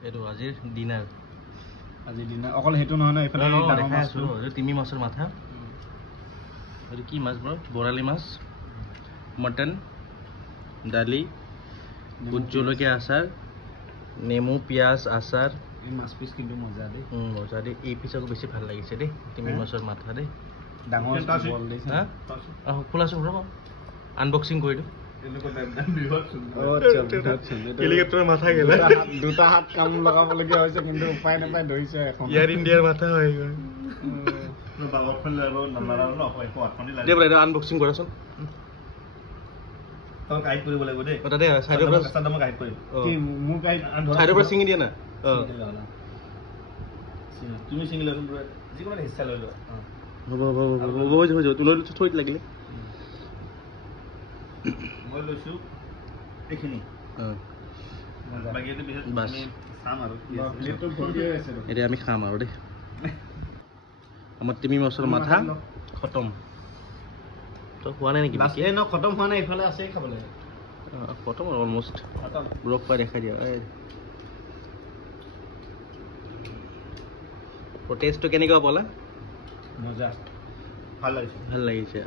এইটো আজিৰ ডিনাৰ অকল সেইটো নহয় ন এইফালে দেখাই আছো এইটো তিমি মাছৰ মাথা এইটো কি মাছ ব্ৰ বৰালি মাছ মটন দালি ভোট জলকীয়া আচাৰ নেমু পিঁয়াজ আচাৰ এই মাছ পিচ কিন্তু মজা দেই মজা দেই এই পিচ আকৌ বেছি ভাল লাগিছে দেই তিমি মাছৰ মাথা দেই ডাঙৰ বল দিছে হা খোলাচোন ৰ'ব আনবক্সিং কৰি দিওঁ হেলিকপ্টাৰৰ মাথা গেলে দুটা হাত কাম লগাবলগীয়া হৈছে কিন্তু উপায় নাপায় ধৰিছে এখন ইয়াৰ ইণ্ডিয়াৰ মাথা হয় আনবক্সিং কৰাচোন গাইড কৰিব লাগিব দেই তাতে চাইডৰ পৰা ছিঙি দিয়া না তুমি ছিঙি লোৱাচোন যিকোনো হিচাপ লৈ লোৱা হ'ব হৈ যাব লৈ থৈ লাগিলে মই লৈছো এইখিনি এতিয়া আমি খাম আৰু দেই আমাৰ তিমি মাছৰ মাথা খতম তই খোৱা নাই নেকি খতম হোৱা নাই এইফালে আছে খাবলৈ খতম অলমষ্ট ব্ৰক পাই দেখাই দিয়া টেষ্টটো কেনেকুৱা পালা মজা ভাল লাগিছে